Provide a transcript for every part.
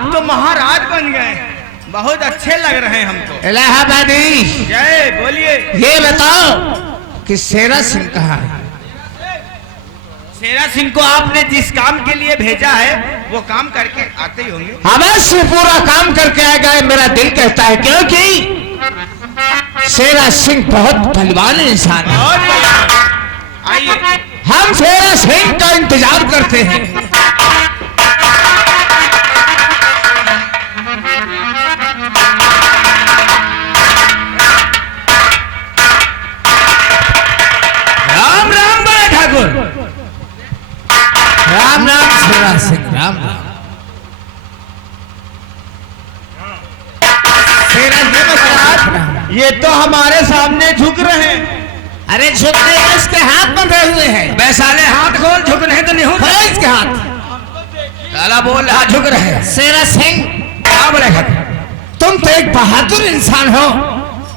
आप तो महाराज बन गए, बहुत अच्छे लग रहे हैं हमको। इलाहाबादी जय बोलिए। ये बताओ कि शेरा सिंह कहाँ है? शेरा सिंह को आपने जिस काम के लिए भेजा है वो काम करके आते ही होंगे। अवश्य पूरा काम करके आएगा, मेरा दिल कहता है, क्योंकि शेरा सिंह बहुत बलवान इंसान है। आइए हम शेरा सिंह का इंतजार करते हैं। राम राम बड़े ठाकुर। राम राम शेरा सिंह, राम राम। शेरा सिंह, ये तो हमारे सामने झुक रहे हैं। अरे झुकने इसके हाथ बंधे हुए हैं। वैसाले हाथ खोल, झुक रहे तो नहीं हो इसके हाथ काला बोल रहा, झुक रहे हैं। शेरा सिंह, क्या बोले ठाकुर? तुम तो एक बहादुर इंसान हो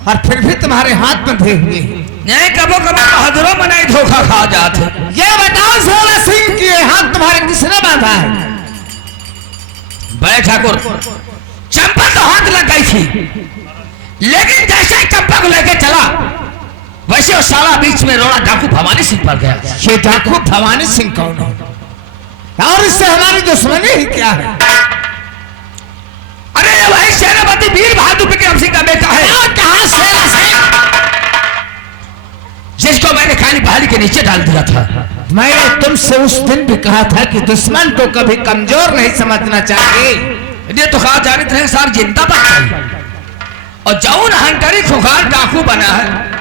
और फिर भी तुम्हारे हाथ बंधे हुए हैं। नहीं, कबो कबो बहादुरों में नहीं धोखा खा जाते। ये बताओ शेरा सिंह की हाथ तुम्हारे किसने बांधा है? बड़े ठाकुर, चंपा तो हाथ लग गई थी, लेकिन जैसे ही चंपा को लेके चला वैसे वो साला बीच में रोड़ा डाकू भवानी सिंह पर गया। ये डाकू भवानी सिंह कौन है और इससे हमारी दुश्मनी ही क्या है? अरे ये भाई सेनापति वीर बहादुर विक्रम सिंह का बेटा है। कहाँ शेरा सिंह? जिसको मैंने काली पहाड़ी के नीचे डाल दिया था। मैंने तुमसे उस दिन भी कहा था कि दुश्मन को कभी कमजोर नहीं समझना चाहिए। ये तो कहा जा रहे थे सार जिंदा बच गई, और जौन हंटरी खुखार डाकू बना है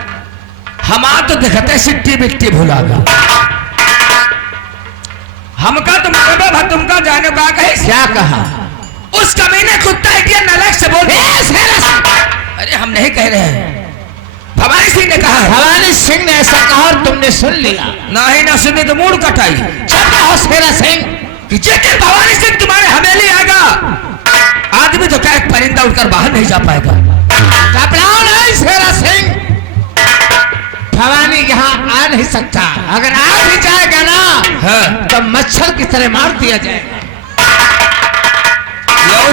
हमारा तो दिखते सिट्टी बिट्टी भुला गया। हमका तो मतलब तुमका जाने का कहे क्या कहा? उस कमीने कुत्ता है नलक से बोल। अरे हम नहीं कह रहे हैं, भवानी सिंह ने कहा। भवानी सिंह ने ऐसा कहा और तुमने सुन लिया? नहीं ना सुनी तो मूड कटाई। चल रहो शेरा सिंह कि जिस भवानी सिंह तुम्हारे हवेली आएगा आदमी तो क्या एक परिंदा उठकर बाहर नहीं जा पाएगा। घबराओ नहीं शेरा सिंह, भवानी यहाँ आ नहीं सकता। अगर आ भी जाएगा ना तो मच्छर की तरह मार दिया जाएगा।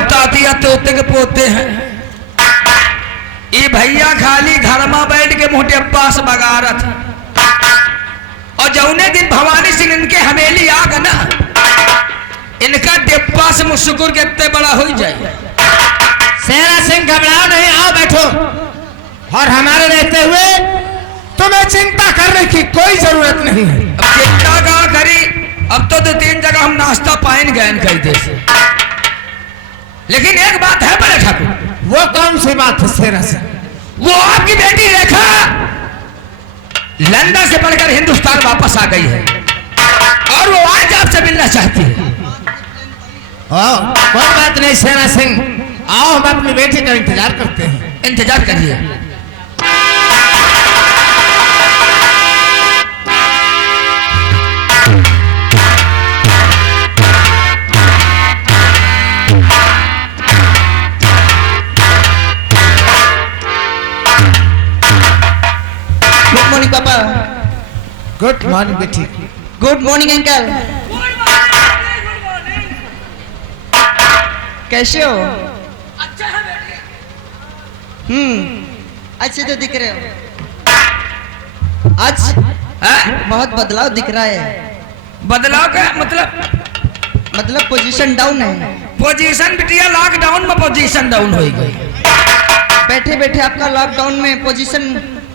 तातिया तोते के पोते हैं, ये भैया खाली घर में बैठ के मोटे पास बगारत, और जौने दिन भवानी सिंह इनके हवेली आ गया ना इनका डिब्बा से मुस्कुर के इतने बड़ा हो जाए। शेरा सिंह घबराओ नहीं, आओ बैठो, और हमारे रहते हुए तुम्हें चिंता करने की कोई जरूरत नहीं है। अब चिंता कहाँ करी, अब तो 2-3 जगह हम नाश्ता पाइन गए कई देर से। लेकिन एक बात है बड़े ठाकुर। वो कौन सी बात है शेरा सिंह? वो आपकी बेटी रेखा लंदन से पढ़कर हिंदुस्तान वापस आ गई है और वो आज आपसे मिलना चाहती है। कोई बात नहीं शेरा सिंह, आओ हम अपनी बेटी का इंतजार करते हैं। इंतजार करिए। गुड मॉर्निंग पापा। गुड मॉर्निंग बेटी। Good morning uncle. कैसे हो? अच्छा है बेटी। अच्छे तो दिख रहे हो। आज बहुत बदलाव दिख रहा है। बदलाव का मतलब पोजीशन डाउन है। पोजीशन बिटिया लॉकडाउन में पोजीशन डाउन हो गई। बैठे बैठे आपका लॉकडाउन में पोजीशन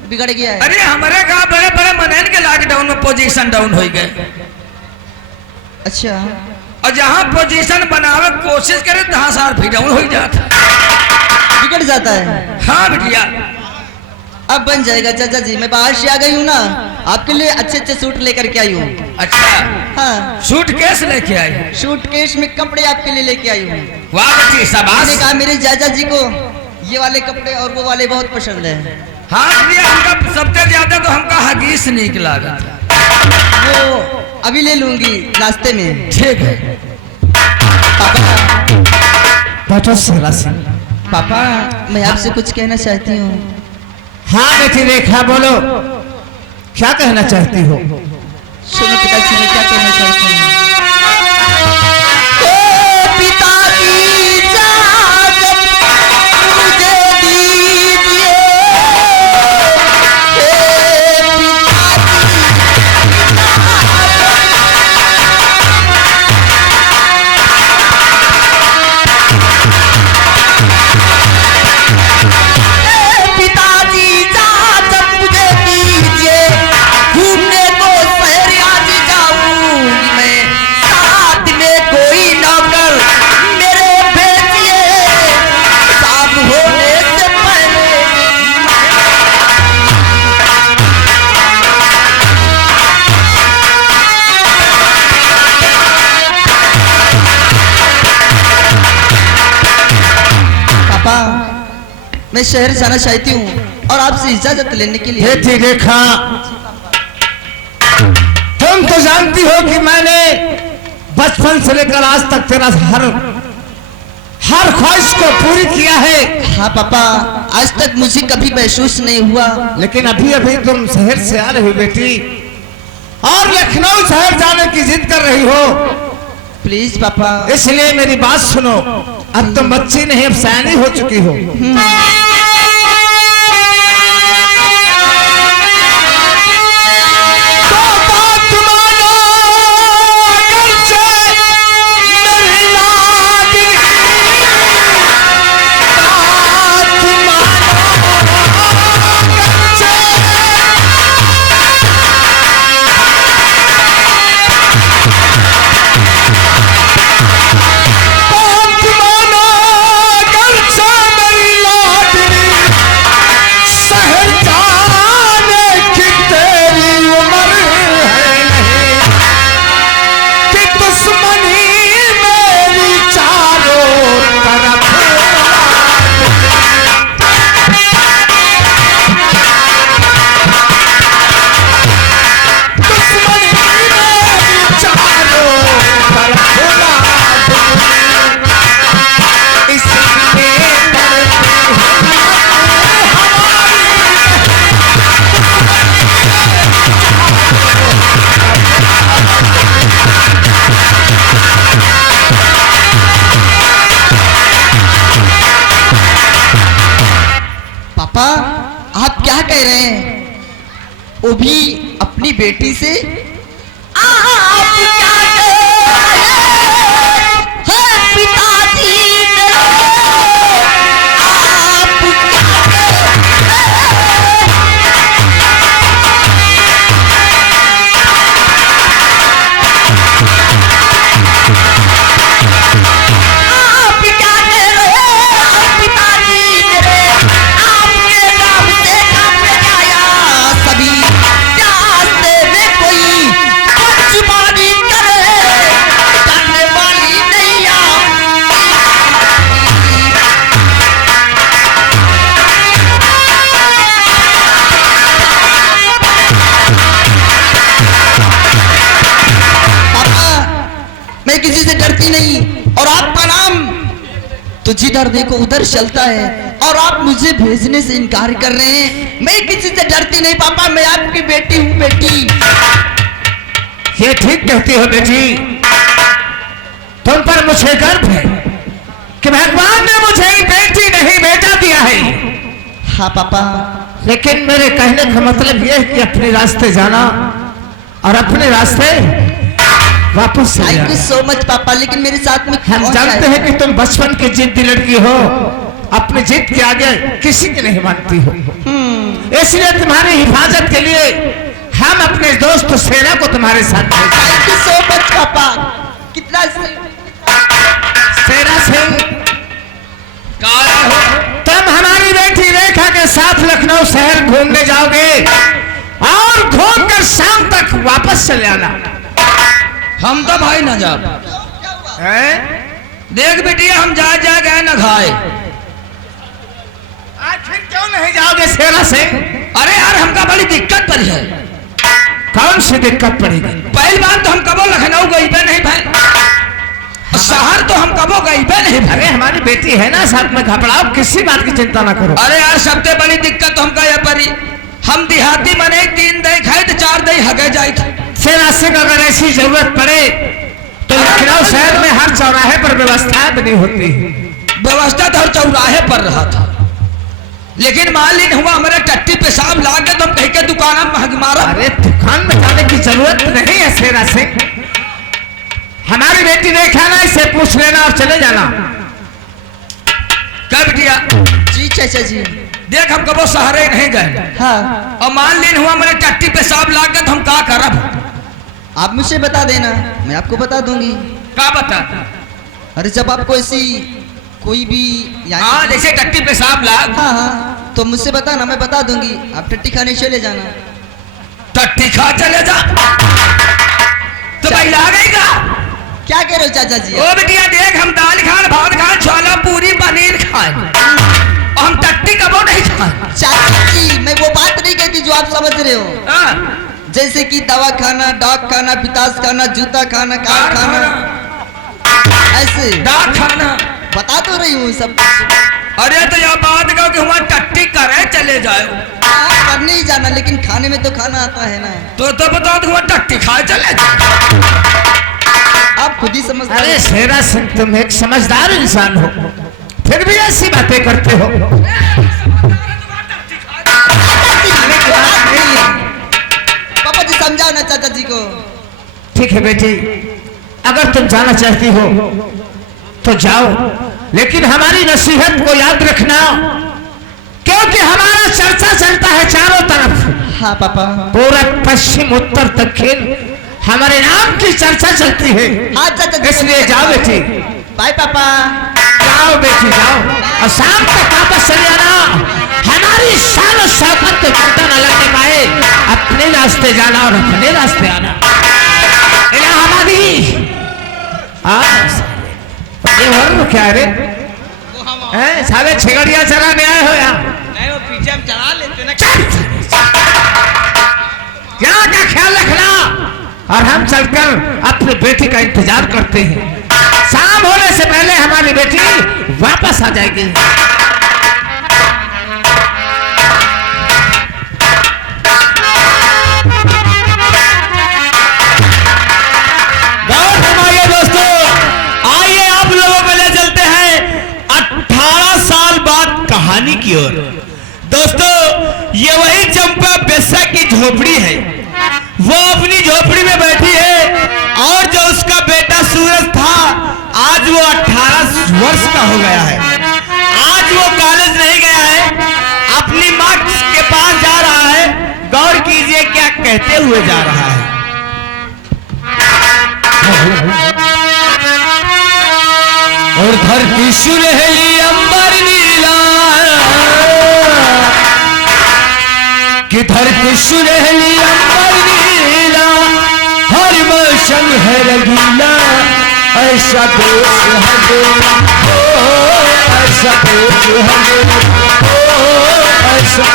बिगड़ गया है। अरे हमारे गाँव बड़े बड़े मनैन के लॉकडाउन में पोजीशन डाउन हो गए। अच्छा, और जहाँ पोजीशन बनावे कोशिश करे तहाँ सार भी डाउन हो जाता, बिगड़ जाता है। हाँ बिटिया, अब बन जाएगा चाचा जी। मैं बाहर से आ गई हूँ ना, आपके लिए अच्छे अच्छे सूट लेकर के आई हूँ। अच्छा हाँ, सूट केस लेके आई? सूट केस में कपड़े आपके लिए लेके आई हूँ। वाह बेटी शाबाश। मैंने कहा मेरे चाचा जी को ये वाले कपड़े और वो वाले बहुत पसंद है। हाँ बिटिया, हमका सबसे ज्यादा तो हमका हगीस नीक लगा। वो अभी ले लूंगी रास्ते में। ठीक है पापा। बैठो शेरा सिंह। पापा मैं आपसे कुछ कहना चाहती हूँ। हाँ बेटी रेखा, बोलो क्या कहना चाहती हो? सुनो पिताजी, मैं क्या कहना चाहती हूँ। पिता की मैं शहर जाना चाहती हूँ और आपसे इजाजत लेने के लिए। बेटी रेखा, तुम तो जानती हो कि मैंने बचपन से लेकर आज तक तेरा हर ख्वाहिश को पूरी किया है। हाँ पापा, आज तक मुझे कभी महसूस नहीं हुआ। लेकिन अभी अभी तुम शहर से आ रही हो बेटी, और लखनऊ शहर जाने की जिद कर रही हो। प्लीज पापा, इसलिए मेरी बात सुनो। अब तुम बच्ची नहीं, अब सयानी हो चुकी हो। पापा आप क्या कह रहे हैं? वो भी अपनी बेटी से? आप क्या कह रहे हैं पिताजी? आप क्या कह रहे हैं पिताजी मेरे? आपके नाम से कांपने आया सभी रास्ते में कोई बदजुबानी करे, जानने वाली नहीं आप। पापा, मैं किसी से डरती नहीं, और आपका नाम तो जिधर देखो उधर चलता है, और आप मुझे भेजने से इनकार कर रहे हैं। मैं किसी से डरती नहीं पापा, मैं आपकी बेटी हूँ। बेटी, ये ठीक कहती हो बेटी। तुम पर मुझे गर्व है कि भगवान ने मुझे बेटी नहीं बेटा दिया है। हाँ पापा, लेकिन मेरे कहने का मतलब यह है कि अपने रास्ते जाना और अपने रास्ते वापस चले थैंक यू आना। सो मच पापा, लेकिन मेरे साथ में हम कौन जानते जाएगा? हैं कि तुम बचपन की जिद्दी लड़की हो, अपनी जिद के आगे किसी की नहीं मानती हो। इसलिए तुम्हारी हिफाजत के लिए हम अपने दोस्त सेना को तुम्हारे साथ भेजेंगे। थैंक यू सो मच पापा। कितना सेना सिंह, काला हो। तुम हमारी बेटी रेखा के साथ लखनऊ शहर घूमने जाओगे और घूमकर शाम तक वापस चले आना। हम तो भाई ना जा। देख बेटिया, हम जा गए न खाए। आखिर क्यों नहीं जाओगे सेना सिंह? अरे यार, हमका बड़ी दिक्कत पड़ी है। कौन सी दिक्कत पड़ेगी? पहली बात तो हम कबो लखनऊ गई पे नहीं भाई, और शहर तो हम कबो गई पे नहीं भाई। अरे हमारी बेटी है ना साथ में, घबराओ, किसी बात की चिंता ना करो। अरे यार, सबसे बड़ी दिक्कत हमका ये पड़ी, हम देहाती मने 3 दही खाए तो 4 दही हगे जाए थे। सेना सिंह, अगर ऐसी जरूरत पड़े तो लखनऊ शहर में हर चौराहे पर व्यवस्था बनी होती है। व्यवस्था तो हर चौराहे पर रहा था, लेकिन मालिक हुआ हमारे टट्टी पेशाब ला के तुम कह के दुकान में मारा। अरे दुकान में जाने की जरूरत नहीं है सेना सिंह। हमारी बेटी देखा ना, इसे पूछ लेना और चले जाना। कब दिया? जी चाचा जी। देख, हम कबो शहरे नहीं गए, हाँ, और मान लीन हुआ हमारे टट्टी पेशाब ला के, हम का करब? आप मुझे बता देना, मैं आपको बता दूंगी। का बता? अरे जब आपको ऐसी कोई भी हाँ, जैसे टट्टी पेशाब ला, हाँ हाँ, तो मुझसे बताना, मैं बता दूंगी। आप टट्टी खाने चले जाना। टट्टी खा चले जा तो भाई ला गई का? क्या कह रहे हो चाचा जी? ओ बेटिया देख, हम दाल खान, भात खान, छोला पूरी पनीर खाए, और हम टट्टी कबो नहीं खाए। चाचा जी मैं वो बात नहीं कहती जो आप समझ रहे हो। हाँ, जैसे कि दवा खाना, डाक खाना, पितास खाना, जूता खाना, कार खाना, ऐसे डाक खाना बता तो रही हूँ सब। अरे तो यह बात कहो कि हमारा टट्टी करे चले जाओ। करने ही जाना, लेकिन खाने में तो खाना आता है ना। तो बताओ तो हमारा टट्टी खाए चले जाओ। आप खुद ही समझ। अरे शेरा सिंह तुम एक समझदार इंसान हो, फिर भी ऐसी बातें करते हो। पापा जी समझाओ ना चाचा जी को। ठीक है बेटी, अगर तुम जाना चाहती हो तो जाओ, लेकिन हमारी नसीहत को याद रखना, क्योंकि हमारा चर्चा चलता है चारों तरफ। हाँ पापा। पूरब पश्चिम उत्तर दक्षिण हमारे नाम की चर्चा चलती है। हाँ चाचा जी। इसलिए जाओ बेटी। बाय पापा। जाओ बेटी जाओ, और शाम तक वापस चले आना। हमारी शान और शौकत को पता न लगने पाए। अपने रास्ते जाना और अपने रास्ते आना। इलाहाबादी ये और क्या रे? साले छिगड़िया चलाने आए हो यहाँ? नहीं वो पीछे हम चला लेते ना। यहाँ का ख्याल रखना, और हम चलकर अपनी बेटी का इंतजार करते हैं। शाम होने से पहले हमारी बेटी वापस आ जाएगी। दोस्तों आइए आप लोगों को ले चलते हैं 18 साल बाद कहानी की ओर। दोस्तों ये वही चंपा बेस्सा की झोपड़ी है। वो अपनी झोपड़ी में बैठी है, और जो उसका बेटा सूरज था आज वो 18 वर्ष का हो गया है। आज वो कॉलेज नहीं गया है, अपनी माँ के पास जा रहा है। गौर कीजिए क्या कहते हुए जा रहा है। और धरती सुनहली अंबर नीला, कि धरती सुनहली अंबर नीला, हर मौसम है रंगीला, ऐसा देश है मेरा, ओ ऐसा देश है मेरा, ओ ऐसा।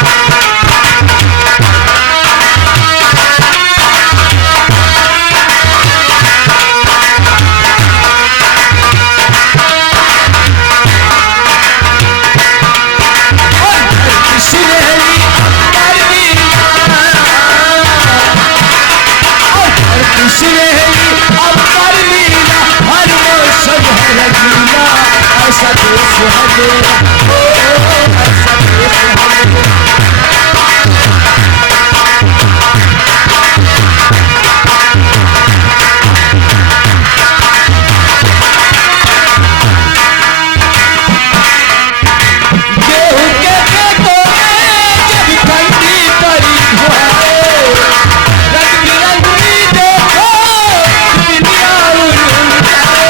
ऐसा देश है मेरा, ओ ऐसा देश है मेरा। गेहूं के खेतों में जब ठंडी पड़ी है, रंग बिरंगी देखो दुनिया उड़ जाए।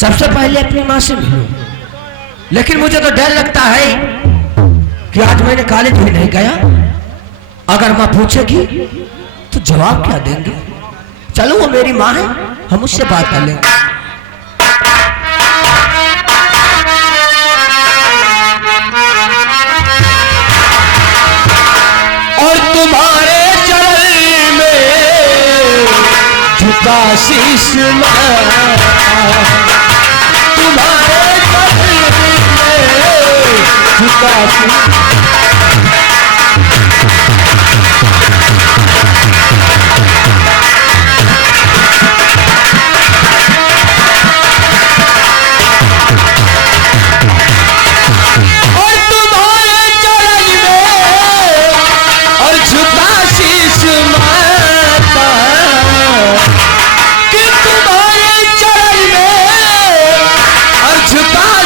सबसे पहले अपनी माँ से मिलूं, लेकिन मुझे तो डर लगता है कि आज मैंने कॉलेज में नहीं गया। अगर माँ पूछेगी तो जवाब क्या देंगे। चलो वो मेरी माँ है, हम उससे बात कर लेंगे। और तुम्हारे चरण में झुका शीश तुम्हारे चरण में झुका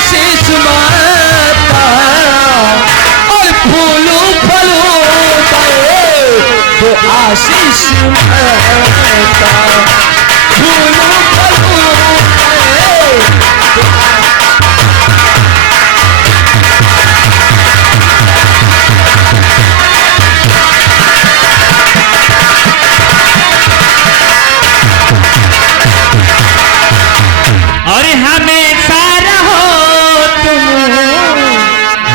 आशीष महता फूलों फलों और हमेशा रहो तुम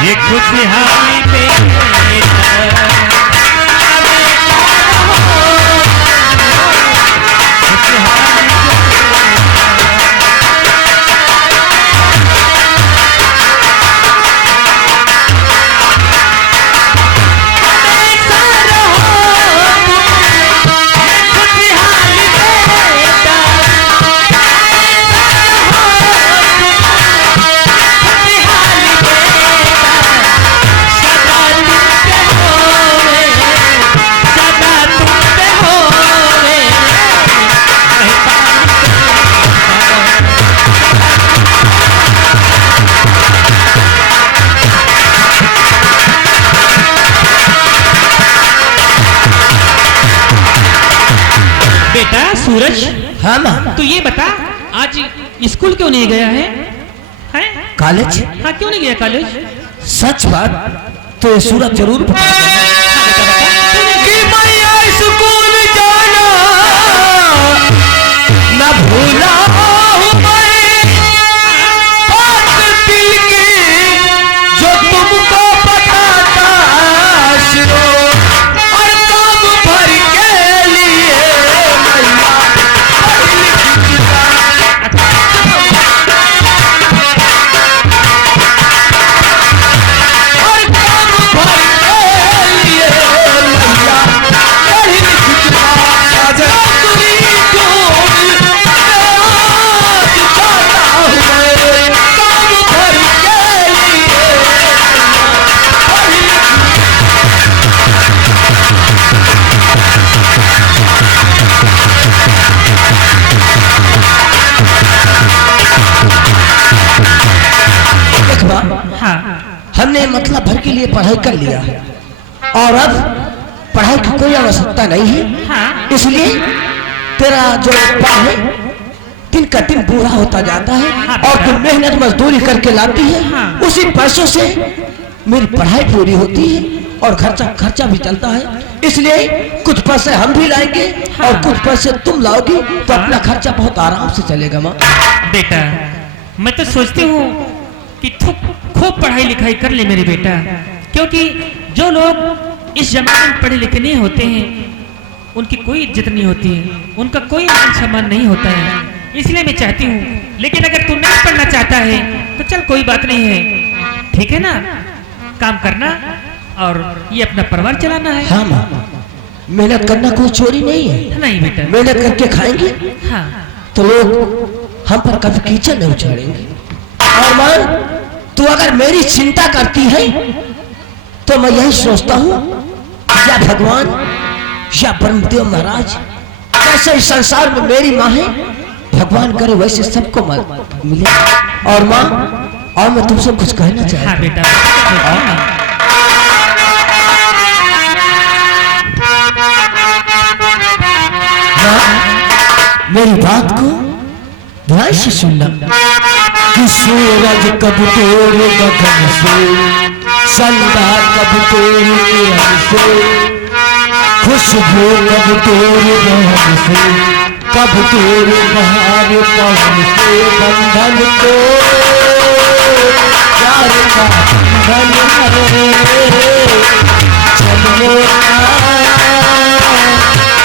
ये खुशहाली पे सूरज। हाँ माँ। तो ये बता आज स्कूल क्यों नहीं गया है? कॉलेज? हाँ क्यों नहीं गया कॉलेज? सच बात तो ये सूरज जरूर बता कि मैं स्कूल जाना न भूला हूँ मैं बात दिल की जो तुमको बताता शिरो और काम भर के लिए हमने मतलब भर के लिए पढ़ाई कर लिया है और अब पढ़ाई की कोई आवश्यकता नहीं है। हाँ। इसलिए तेरा जो पा है दिन का दिन बूढ़ा होता जाता है। हाँ। और तू मेहनत मजदूरी करके लाती है। हाँ। उसी पैसों से मेरी पढ़ाई पूरी होती है और खर्चा भी चलता है। इसलिए कुछ पैसे हम भी लाएंगे। हाँ। और कुछ पैसे तुम लाओगी तो अपना खर्चा बहुत आराम से चलेगा माँ। बेटा मैं तो सोचती हूँ कि खूब पढ़ाई लिखाई कर ले मेरे बेटा, क्योंकि जो लोग इस जमाने में पढ़े लिखे नहीं होते हैं उनकी कोई इज्जत नहीं होती है, उनका कोई मान सम्मान नहीं होता है। इसलिए मैं चाहती हूँ, लेकिन अगर तू नहीं पढ़ना चाहता है तो चल कोई बात नहीं है, ठीक है ना, काम करना और ये अपना परिवार चलाना है। हाँ माँ, मेहनत करना कोई चोरी नहीं है। नहीं बेटा, मेहनत करके खाएंगे हाँ तो लोग हम पर कभी कीचड़ नहीं उछाड़ेंगे। और माँ तू अगर मेरी चिंता करती है तो मैं यही सोचता हूँ या भगवान या ब्रह्मदेव महाराज कैसे इस संसार में मेरी माँ है, भगवान करे वैसे सबको मिले। और माँ और मैं तुमसे कुछ कहना चाहता हूँ। हाँ बेटा, मेरी बात को ध्यान से सुनना कि सूरज कब तोड़े गगन से, संध्या कब तोड़े किरण से, खुशबू कब तोड़े बहन से, कब तोड़े बहार पवन से। बंधन तो प्यार का बंधन है, चलो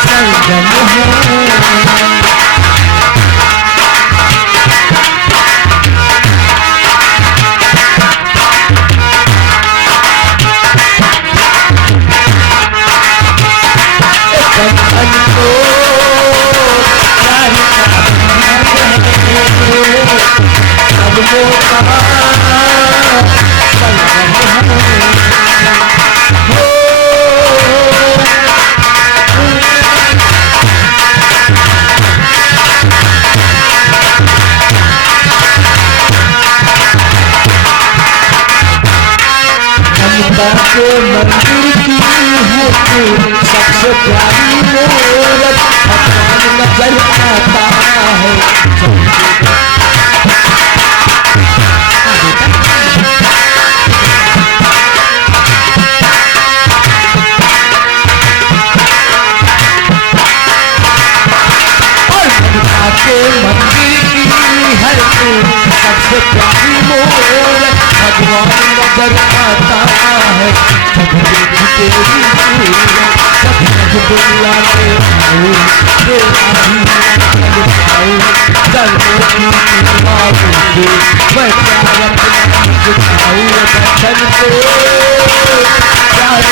संगम है। के मंदिर की है तू सबसे प्यारी मूरत भगवान नजर आता है। के मंदिर की है तू सबसे प्यारी मूरत भगवान नजर आता है। जब देखी तेरी सूरत सब जग दुनिया में आओ जलने की मांगोगे मैं प्यार अपना दिखाऊं बचन को प्यार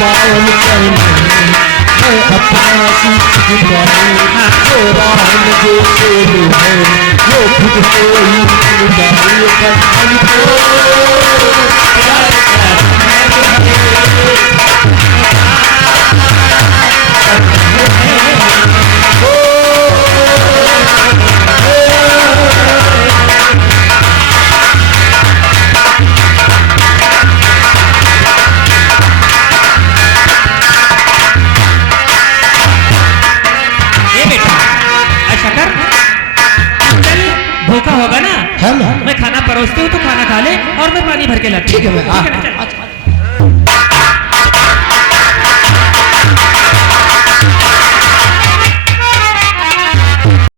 पावन मैं अपना सीख दिखाऊं जो राम जैसे है वो खुद को ही निभाए बंधन को प्यार भूखा होगा ना, है ना? मैं खाना परोसती हूँ तो खाना खा ले और मैं पानी भर के लाती हूँ। ठीक है मैं ठीक है ना, चल।